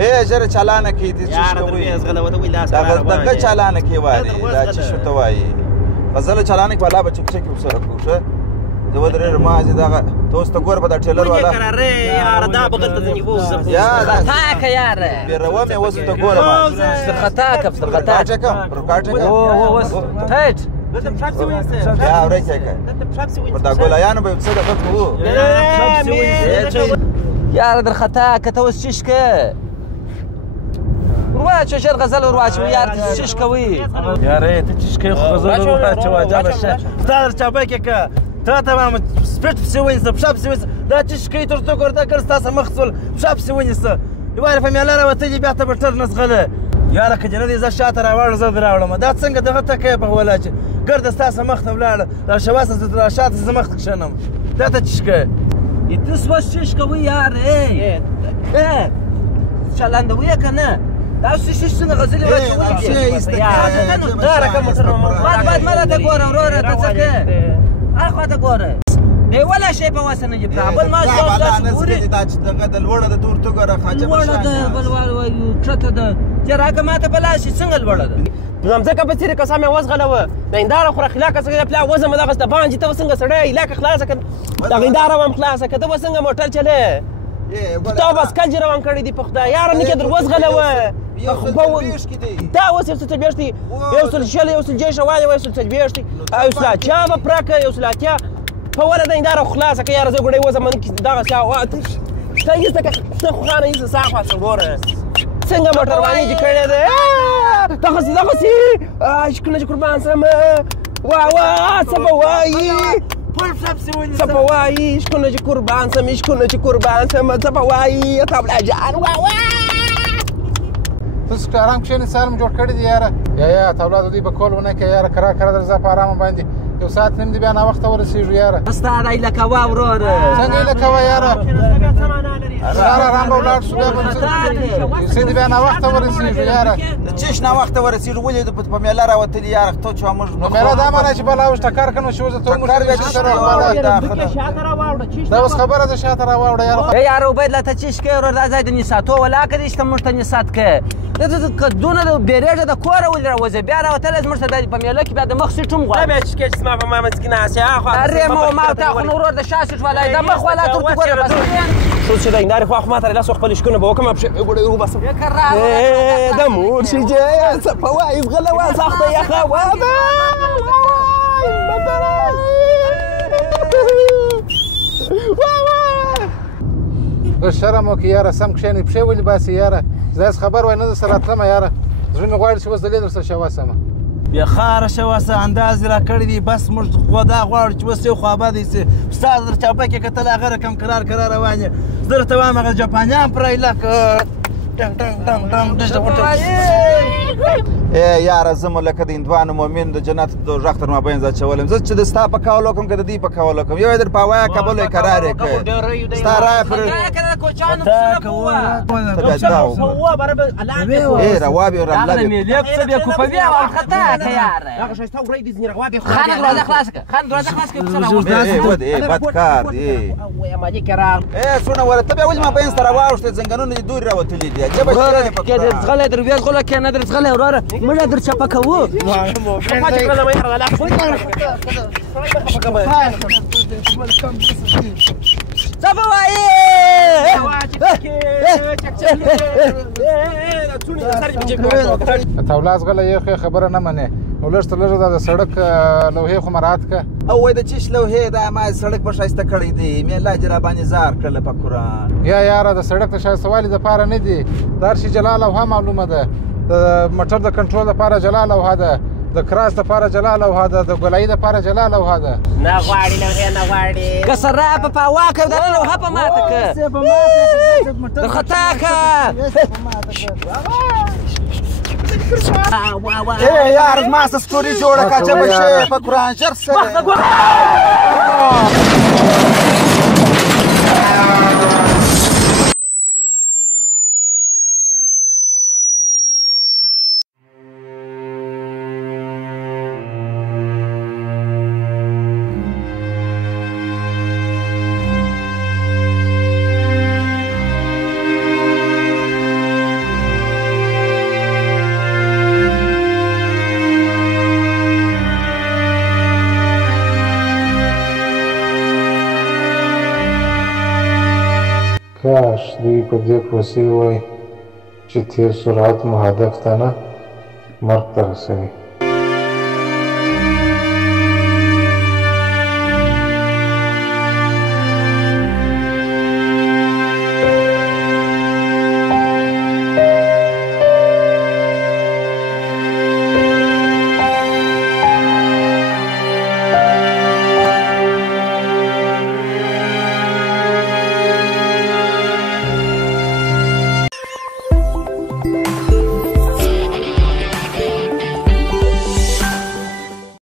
ايه جره چالانه کی دي چې دغه چالانه کی وایي دا چې شو ته وایي غزل چالانه کی والا بچک چک وسره کوشه زه ودرې ما چې دغه توست ګور په دا ټیلر والا یار دا بغل ته نیو یار خطاک یار بیرو مې وسه ته ګور ما خطاک رکاټ او وس ټایټ یا ورکه دا ګولایانو به څه دغه وو یار در خطاک ته وس چشکه ورواچ شر غزل ورواچ یار چش کوي یاره ته چشکه غزل ورواچ واجب شه ستار چابکه که تا تمام سپټ سوینځ شپ سوینځ دا چشکه تر څو ګرځا کړستا سمخصل شپ سوینځ یوار فهمیاله راوته بیا ته بټر نسغله یاره که جنې ز شاته راوړ زه دراوړم دا څنګه دغه تکه په ولاچ ګرد ستا مخ ته ولاړ را شواسه ز را شاته ز مخ کښنم دا ته چشکه دس وس چشکه وی یار ای چلاند وی کنه دا څه غزل واچوي دا رقم سره بعد مله ته ګوره وروره ته څه کې اخو ته ګوره دی ولا شی په واسه نه جبر بل ما څه ګوري دا چې دغه د لوړه د تور تو ګره خاجه لوړه ده بل وایو چته ده چې راګه ماته بلا شي څنګه لوړه ده زمزه په څیر قسم وزغله و د اندار خو خلاک څنګه پلا وزم دغه د باندې ته څنګه سړی لاک خلاص کړه د اندار وم خلاص کړه ته څنګه موټر چلے ته بس کل روان کړی دی په خدای یار نه کې در وزغله و دا اوس څه ته بیاشتي یو څل شل یو څل جې شوای یو څل بیاشتي او څلا چا به پرکه یو څلا چا په ولا د اندار خلاص کړه یار زه ګړې وزم من کې دغه چا وات ته یې څه خو خانه یې صاحب څنګه څنګه موټر باندې کړی دی دغه سي شکونه چې قربان سم وا سبوایي فل شپ سوینځ سبوایي شکونه چې قربان سم شکونه چې قربان سم سبوایي تابلا جان وا تاسو آرام کښېنئ سهار مو جوړ کړی دی یاره یا تولاد دوی به کول ونه کوي یاره کرار درځه په ارامه باندې یو ساعت نیم دی بیا ناوخته ورسېږو یاره ستا دی لکه وا وروره څنګه یې لکه وا یاره سهار ارام به ولاړ شو بیا به څه دی بیا ناوخته ورسېږو یاره چش ناوخته ورسېږو ولې په میله راوتلي یاره ته چې موږ میله دا معنی چې بلا اوس ټکر کنو شو زه ته دا اوس خبره ده شاته راوړه یاره یار عبید لا ته چش کې ورور راځي د نساتو ولا کړي چې موږ ته نسات کې دونه د بیرېږه د کوره ولې راوځي بیا راوتلی زموږ ته بیا په میله کې بیا د مخ سیټ هم غواړي بیا چشکه چې زما په ما منځ کې ناستې ارې ما تا خو نو ورور د شا سیټ والا د مخ والا تر ګوره بس څه چې د اندارې خو ما ته لاس خپل شکونه به وکړم ګوره وباسم د مور شي چې څه په وایي غله وا سخته یخه وابه شرم وکړي یاره سم کښېنئ پښې ولې باسي یاره زه هېڅ خبر وای نه در سره راتلمه یاره زړه مې غواړي چې اوس دلې در سره شواسمه بیا خاره شواسه انداز را کړی دی بس موږ دا غواړو چې اوس یو خوا ابادی سي ستا در چاپکې کتل هغه رقم کرار روان یې زه درته وایم هغه جاپانیان پرای لکه یاره زه مو لکه د هندوانو مؤمن د جنت دوزخ تر مابین اچولم زه چې د ستا په کول وکړم که د دوی په کول وکړم یو یې در په هوایه کبل یې کرار یې کړ ستا رایه پر روابي ورمله خان دروازه خلاص کړه بدکار دی څونه وره ته بیا ولې ما بینځ ته راواوښتې زنګنونه دې دورې راوتلي دي زغلی در ویز غله که نه در زغلی وروره موږ در چپه کوو څه به وایې تولاد غله یو ښه خبره نه منې نو لږ تر لږه دا د سړک لوحې خو مراعات کړه او وایي د چش لوحې دا ما سړک به ښایسته کړی دی مې الله جل راباندې زار کړله په قرآن یا یاره د سړک د ښایستوالي دپاره نه دي د هر شي جلا لوحه معلومه ده د موټر د کنټرول دپاره جلا لوحه ده د کراس دپاره جلا لوحه ده د ګولایي دپاره جلا لوحه ده نه غواړي لوحې نه غواړي که سره په پاوا کوي دا لوحه په ماته که در خطا که یار زما څه ستوري جوړه کړه چې به شي په قرآن ژر سره کاش دوی په دې پوه سوي وای چې تېز سرعت مو هدف ته نه مرګ ته رسوي